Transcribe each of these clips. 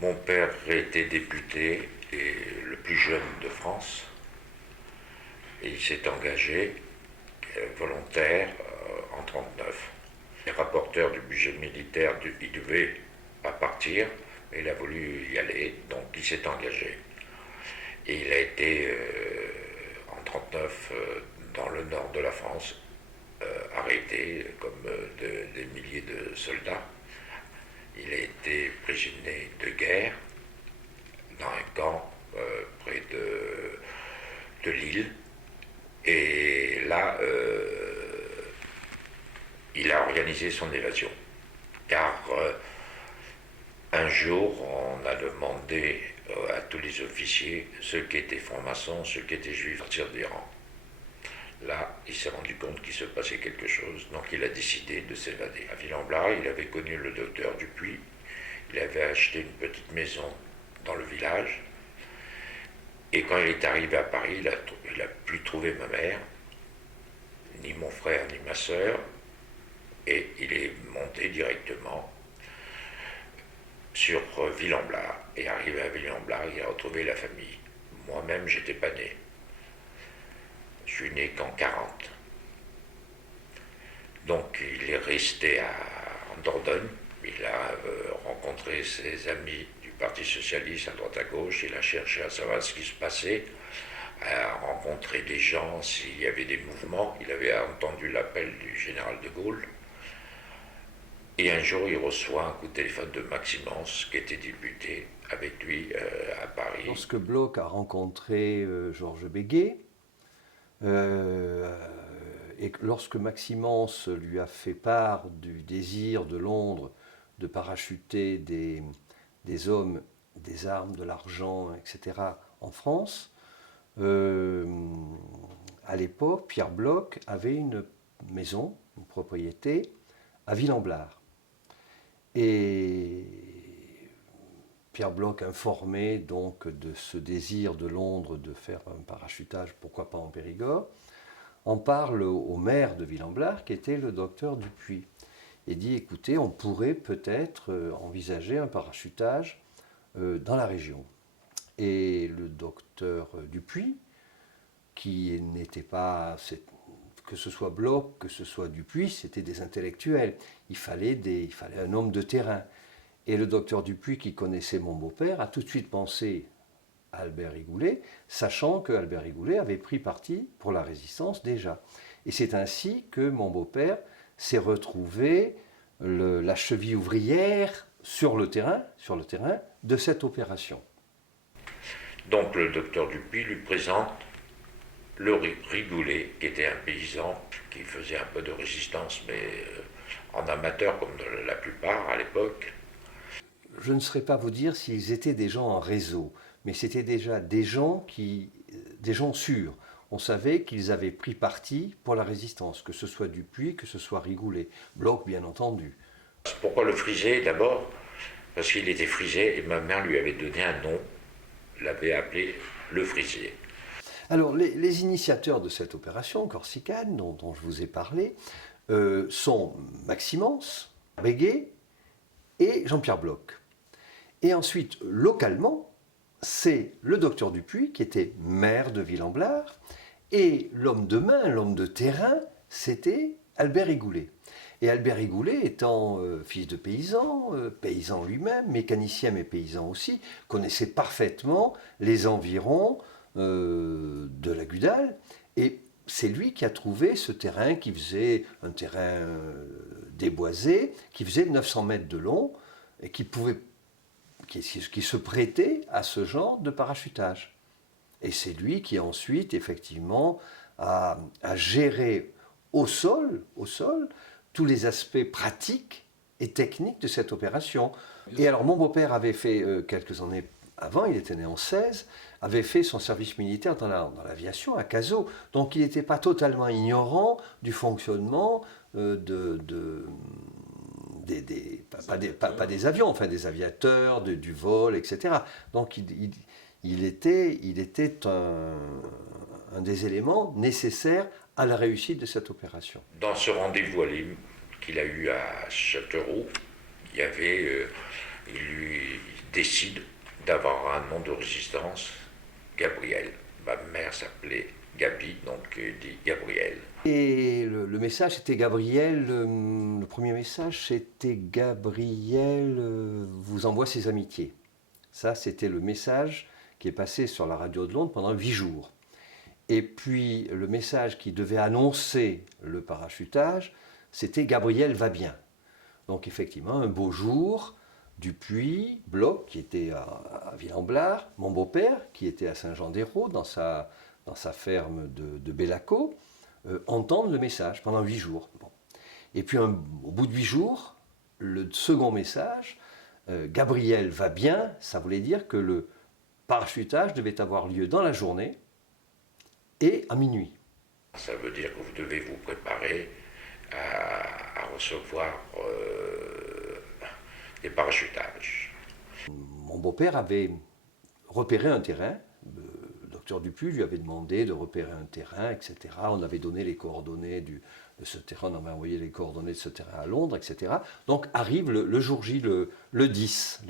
Mon père était député et le plus jeune de France. Et il s'est engagé volontaire en 1939. Le rapporteur du budget militaire, il devait pas partir, mais il a voulu y aller, donc il s'est engagé. Et il a été en 1939 dans le nord de la France, arrêté comme des milliers de soldats. Il a été prisonnier de guerre dans un camp près de Lille. Et là, il a organisé son évasion. Car un jour, on a demandé à tous les officiers, ceux qui étaient francs-maçons, ceux qui étaient juifs, sortir des rangs. Là, il s'est rendu compte qu'il se passait quelque chose, donc il a décidé de s'évader. À Villamblar, il avait connu le docteur Dupuy, il avait acheté une petite maison dans le village, et quand il est arrivé à Paris, il n'a plus trouvé ma mère, ni mon frère, ni ma sœur, et il est monté directement sur Villamblar, et arrivé à Villamblar, il a retrouvé la famille. Moi-même, j'étais pas né. Je suis né qu'en 40. Donc il est resté en Dordogne, il a rencontré ses amis du Parti Socialiste à droite à gauche, il a cherché à savoir ce qui se passait, a rencontré des gens, s'il y avait des mouvements, il avait entendu l'appel du général de Gaulle, et un jour il reçoit un coup de téléphone de Maxime Ance, qui était député avec lui à Paris. Lorsque Bloch a rencontré Georges Béguet, et lorsque Maxime Ance lui a fait part du désir de Londres de parachuter des hommes, des armes, de l'argent, etc. en France, à l'époque, Pierre Bloch avait une maison, une propriété à Villamblar. Et Pierre Bloch, informé donc de ce désir de Londres de faire un parachutage, pourquoi pas en Périgord, en parle au maire de Villamblar, qui était le docteur Dupuy, et dit, écoutez, on pourrait peut-être envisager un parachutage dans la région. Et le docteur Dupuy, qui n'était pas, que ce soit Bloch, que ce soit Dupuy, c'était des intellectuels. Il fallait un homme de terrain. Et le docteur Dupuy, qui connaissait mon beau-père, a tout de suite pensé à Albert Rigoulet, sachant que Albert Rigoulet avait pris parti pour la résistance déjà. Et c'est ainsi que mon beau-père s'est retrouvé la cheville ouvrière sur le terrain de cette opération. Donc le docteur Dupuy lui présente le Rigoulet, qui était un paysan qui faisait un peu de résistance, mais en amateur comme la plupart à l'époque. Je ne saurais pas vous dire s'ils étaient des gens en réseau, mais c'était déjà des gens sûrs. On savait qu'ils avaient pris parti pour la résistance, que ce soit Dupuy, que ce soit Rigoulet. Bloch, bien entendu. Pourquoi le friser d'abord? Parce qu'il était frisé et ma mère lui avait donné un nom, l'avait appelé le frisier. Alors, les initiateurs de cette opération corsicane, dont je vous ai parlé, sont Maxime Ance, Béguet et Jean-Pierre Bloch. Et ensuite, localement, c'est le docteur Dupuy, qui était maire de Villamblar, et l'homme de main, l'homme de terrain, c'était Albert Rigoulet. Et Albert Rigoulet, étant fils de paysan, paysan lui-même, mécanicien mais paysan aussi, connaissait parfaitement les environs de la Gudale, et c'est lui qui a trouvé ce terrain qui faisait un terrain déboisé, qui faisait 900 mètres de long, et qui se prêtait à ce genre de parachutage. Et c'est lui qui ensuite, effectivement, a géré au sol, tous les aspects pratiques et techniques de cette opération. Et alors mon beau-père avait fait, quelques années avant, il était né en 16, avait fait son service militaire dans l'aviation à Cazaux. Donc il n'était pas totalement ignorant du fonctionnement pas des avions, enfin des aviateurs, du vol, etc. Donc il était un des éléments nécessaires à la réussite de cette opération. Dans ce rendez-vous qu'il a eu à Châteauroux, il décide d'avoir un nom de résistance, Gabriel. Ma mère s'appelait Gabi, donc il dit Gabriel. Et le message, c'était Gabriel, le premier message, c'était Gabriel vous envoie ses amitiés. Ça, c'était le message qui est passé sur la radio de Londres pendant 8 jours. Et puis, le message qui devait annoncer le parachutage, c'était Gabriel va bien. Donc, effectivement, un beau jour, Dupuis, Bloch, qui était à Villamblard, mon beau-père, qui était à Saint-Jean-d'Hérault, dans sa ferme de Bellaco, entendent le message pendant 8 jours. Bon. Et puis, au bout de 8 jours, le second message, Gabriel va bien, ça voulait dire que le parachutage devait avoir lieu dans la journée et à minuit. Ça veut dire que vous devez vous préparer à recevoir des parachutages. Mon beau-père avait repéré un terrain. Le docteur Dupuis lui avait demandé de repérer un terrain, etc. On avait donné les coordonnées de ce terrain, on avait envoyé les coordonnées de ce terrain à Londres, etc. Donc arrive le jour J, le 10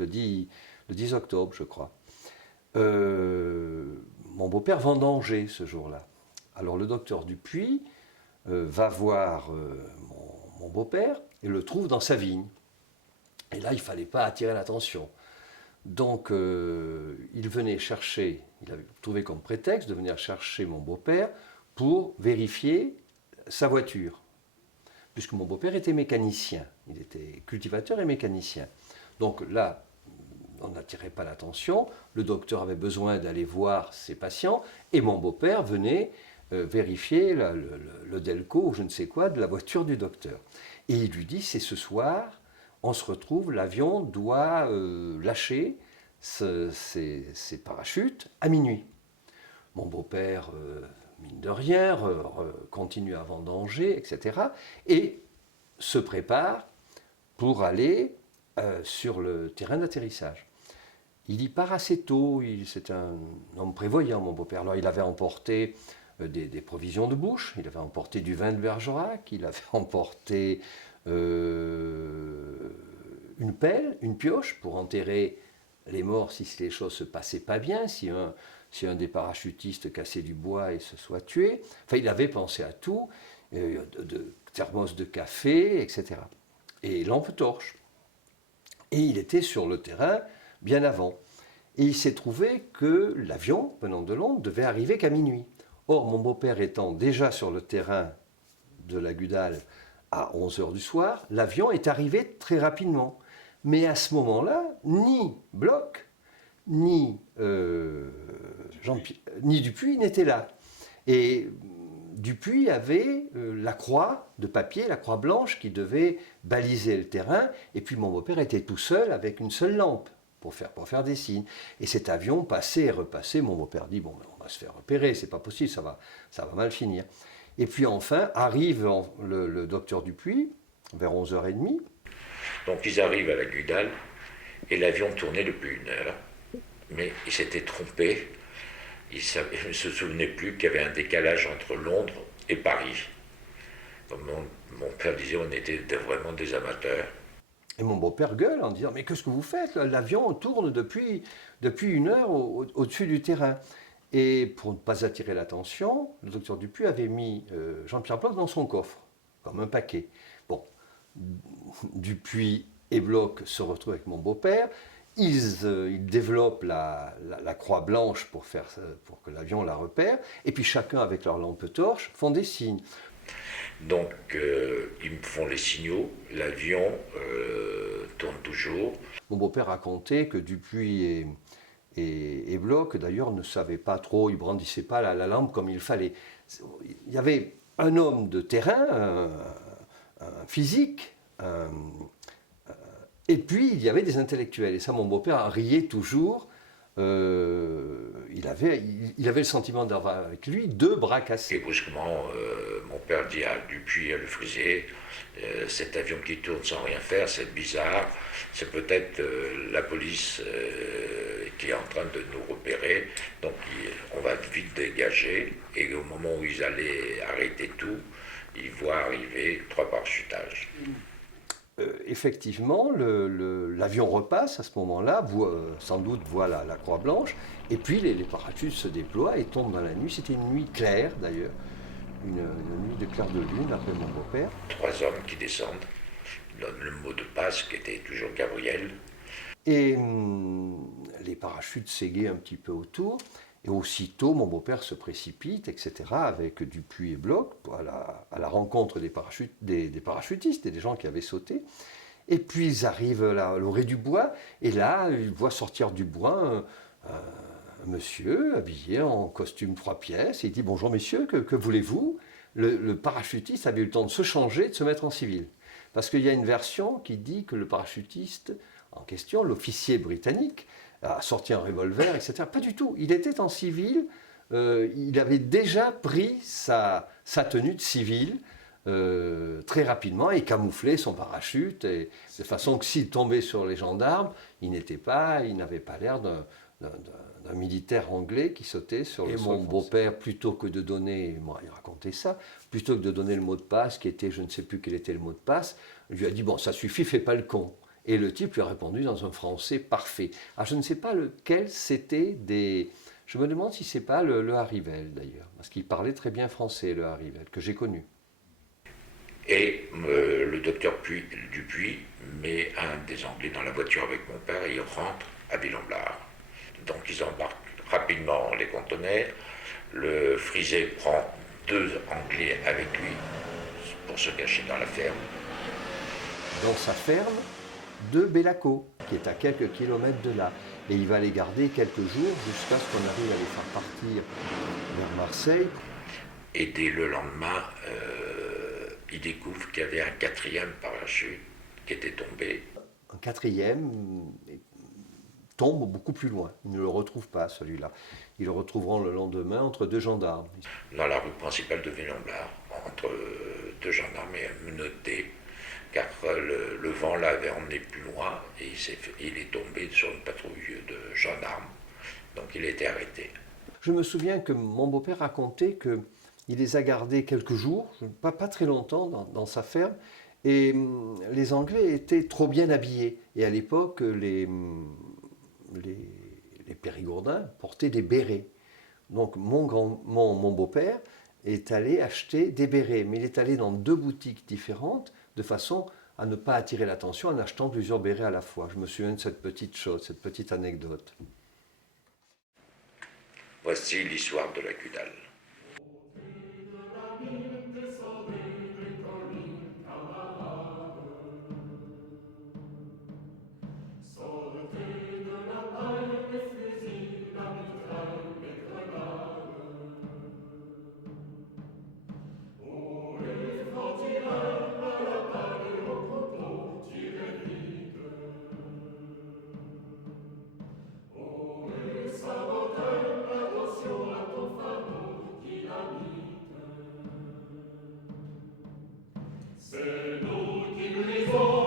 octobre, je crois. Mon beau-père vendangait ce jour-là. Alors le docteur Dupuis va voir mon beau-père et le trouve dans sa vigne. Et là, il ne fallait pas attirer l'attention. Donc, il venait chercher, il avait trouvé comme prétexte de venir chercher mon beau-père pour vérifier sa voiture. Puisque mon beau-père était mécanicien, il était cultivateur et mécanicien. Donc là, on n'attirait pas l'attention, le docteur avait besoin d'aller voir ses patients, et mon beau-père venait vérifier le Delco ou je ne sais quoi de la voiture du docteur. Et il lui dit, c'est ce soir, on se retrouve, l'avion doit lâcher ses parachutes à minuit. Mon beau-père, mine de rien, continue à vendanger, etc. Et se prépare pour aller sur le terrain d'atterrissage. Il y part assez tôt, c'est un homme prévoyant, mon beau-père. Alors il avait emporté des provisions de bouche, il avait emporté du vin de Bergerac, il avait emporté une pelle, une pioche pour enterrer les morts si les choses se passaient pas bien, si un des parachutistes cassait du bois et se soit tué. Enfin, il avait pensé à tout, de thermos de café, etc. Et lampe torche. Et il était sur le terrain bien avant. Et il s'est trouvé que l'avion, venant de Londres, devait arriver qu'à minuit. Or, mon beau-père étant déjà sur le terrain de la Gudal à 11h du soir, l'avion est arrivé très rapidement. Mais à ce moment-là, ni Bloch, ni Dupuis n'étaient là. Et Dupuis avait la croix de papier, la croix blanche qui devait baliser le terrain. Et puis mon beau-père était tout seul avec une seule lampe pour faire des signes. Et cet avion passait et repassait. Mon beau-père dit, bon, on va se faire repérer, c'est pas possible, ça va mal finir. Et puis enfin arrive le docteur Dupuis, vers 11h30. Donc ils arrivent à la Gudal et l'avion tournait depuis 1 heure. Mais il s'était trompé. Il ne se souvenait plus qu'il y avait un décalage entre Londres et Paris. Mon père disait on était vraiment des amateurs. Et mon beau-père gueule en disant « Mais qu'est-ce que vous faites? L'avion tourne depuis 1 heure au-dessus du terrain. » Et pour ne pas attirer l'attention, le docteur Dupuis avait mis Jean-Pierre Bloch dans son coffre, comme un paquet. Bon, Dupuis et Bloch se retrouvent avec mon beau-père. Ils développent la croix blanche pour que l'avion la repère. Et puis chacun, avec leur lampe torche, font des signes. Donc, ils me font les signaux, l'avion tourne toujours. Mon beau-père racontait que Dupuis et Bloch, d'ailleurs, ne savaient pas trop, ils brandissaient pas la lampe comme il fallait. Il y avait un homme de terrain, un physique, et puis il y avait des intellectuels. Et ça, mon beau-père riait toujours. Il avait le sentiment d'avoir avec lui deux bras Et cassés. brusquement, mon père dit à Dupuis, à Le Frisier, cet avion qui tourne sans rien faire, c'est bizarre, c'est peut-être la police qui est en train de nous repérer, donc on va vite dégager. Et au moment où ils allaient arrêter tout, ils voient arriver 3 parachutages. Effectivement, l'avion repasse à ce moment-là, sans doute voit la Croix Blanche, et puis les parachutes se déploient et tombent dans la nuit. C'était une nuit claire d'ailleurs, une nuit de clair de lune, d'après mon beau-père. 3 hommes qui descendent, donnent le mot de passe qui était toujours Gabriel. Et les parachutes s'égaient un petit peu autour. Et aussitôt, mon beau-père se précipite, etc., avec Dupuis et Bloch, à la rencontre des parachutistes et des gens qui avaient sauté. Et puis ils arrivent à l'orée du bois, et là, ils voient sortir du bois un monsieur habillé en costume 3 pièces. Et il dit « Bonjour messieurs, que voulez-vous » Le parachutiste avait eu le temps de se changer, de se mettre en civil. Parce qu'il y a une version qui dit que le parachutiste en question, l'officier britannique, a sorti un revolver, etc. Pas du tout. Il était en civil. Il avait déjà pris sa tenue de civil très rapidement et camouflé son parachute, et, de façon que s'il tombait sur les gendarmes, il n'avait pas l'air d'un militaire anglais qui sautait sur le sol. Et mon beau-père, plutôt que de donner, moi, il racontait ça, plutôt que de donner le mot de passe, qui était, je ne sais plus quel était le mot de passe, lui a dit, bon, ça suffit, fais pas le con. Et le type lui a répondu dans un français parfait. Alors je ne sais pas lequel c'était des... Je me demande si c'est pas le Harrivel d'ailleurs, parce qu'il parlait très bien français, le Harrivel, que j'ai connu. Et le docteur Dupuis met un des Anglais dans la voiture avec mon père et ils rentrent à Villamblar. Donc ils embarquent rapidement les conteneurs. Le Frisier prend 2 Anglais avec lui pour se cacher dans la ferme. Dans sa ferme de Bellaco, qui est à quelques kilomètres de là. Et il va les garder quelques jours jusqu'à ce qu'on arrive à les faire partir vers Marseille. Et dès le lendemain, il découvre qu'il y avait un 4e parachute qui était tombé. Un 4e tombe beaucoup plus loin. Ils ne le retrouvent pas, celui-là. Ils le retrouveront le lendemain entre 2 gendarmes. Dans la rue principale de Villamblar, entre 2 gendarmes et un menotté, car le vent l'avait emmené plus loin et il est tombé sur une patrouille de gendarmes. Donc il a été arrêté. Je me souviens que mon beau-père racontait qu'il les a gardés quelques jours, pas très longtemps, dans sa ferme, et les Anglais étaient trop bien habillés. Et à l'époque, les Périgourdins portaient des bérets. Donc mon beau-père est allé acheter des bérets, mais il est allé dans 2 boutiques différentes, de façon à ne pas attirer l'attention en achetant plusieurs bérets à la fois. Je me souviens de cette petite chose, cette petite anecdote. Voici l'histoire de la Cudale. C'est nous qui brisons